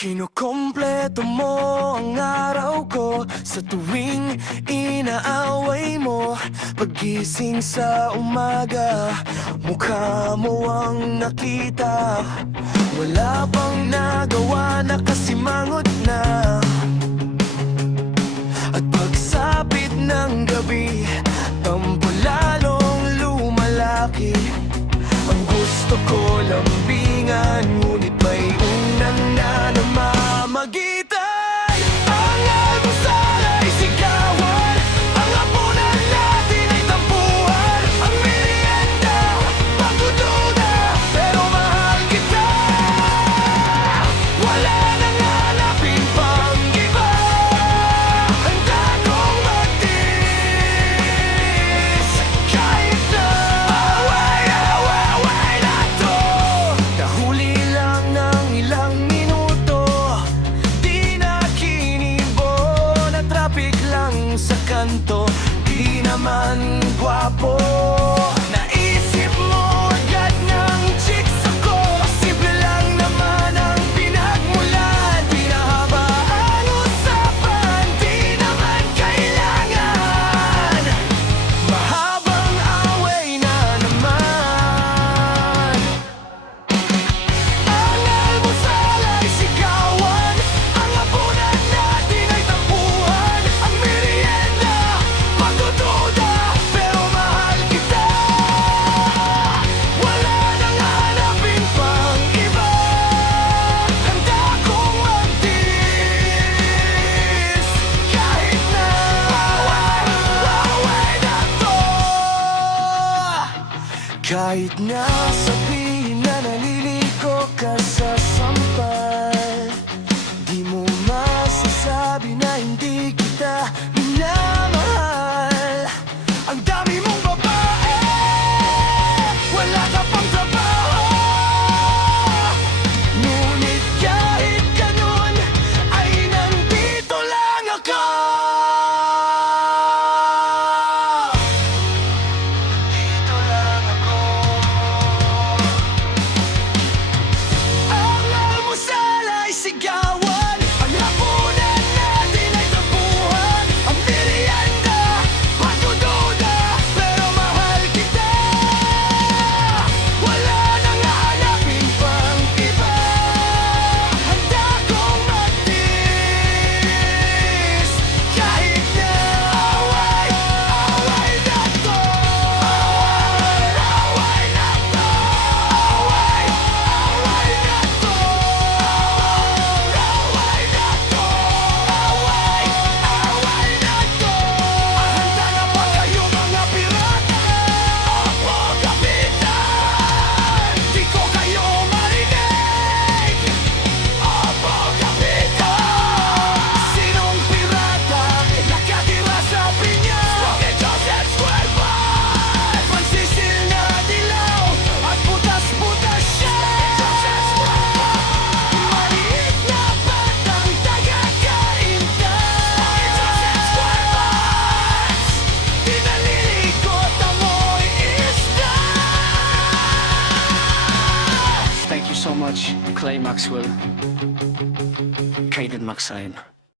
Kinukumpleto mo ang araw ko sa tuwing inaaway mo. Paggising sa umaga, mukha mo ang nakita. Wala pang nagawa, nakasimangot na. At pagsapit ng gabi, tampo lalong lumalaki. Ang gusto ko lambingan, ngunit may unang na namamagitan. Ang almusal ay sigawan, ang hapunan natin ay tampuhan. Ang merienda, pagdududa, pero mahal kita. Wala nang hanapin pang iba. Handa kong magtiis kahit na away na to. Nahuli lang ng ilang minuto, di na kinibo, na traffic lang sa kanto. Di naman gwapo, naisip mo agad ng chicks ako. Simple lang naman ang pinagmulan, pinahaba ang usapan, di naman kailangan mahabang away na naman. Ang almusal ay sigawan, ang hapunan natin ay tampuhan. Ang merienda, pagdududa, pero mahal kita. Wala nang hanapin pang iba. Handa kong magtiis kahit na away na to. Kahit na sabihin na naliliko ka sa sampal, di mo masasabi na hindi kita minamahal. Ang dami mong babae, wala ka pang trabaho. Ngunit kahit ganun, ay nandito lang ako. Dito lang ako. Ang almusal ay sigawan, ang hapunan natin ay tampuhan. Ang merienda, pagdududa, pero mahal kita. Wala nang hahanapin pang iba. Handa kong magtiis kahit na away na to. Away na to. Away na to. Away na to. Away na to. Handa na ba kayo mga pirata? Opo, kapitan. Di ko kayo marinig. Opo, kapitan. Sinong pirata nakatira sa pinya? Smoking Joseph's Cuervas. Pansisil na dilaw at butas-butas siya. Maliit na batang taga-kainta. Smoking Joseph's Cuervas. Di nalilikot amoy isda. Thank you so much, Clay Maxwell, Caden Maxine.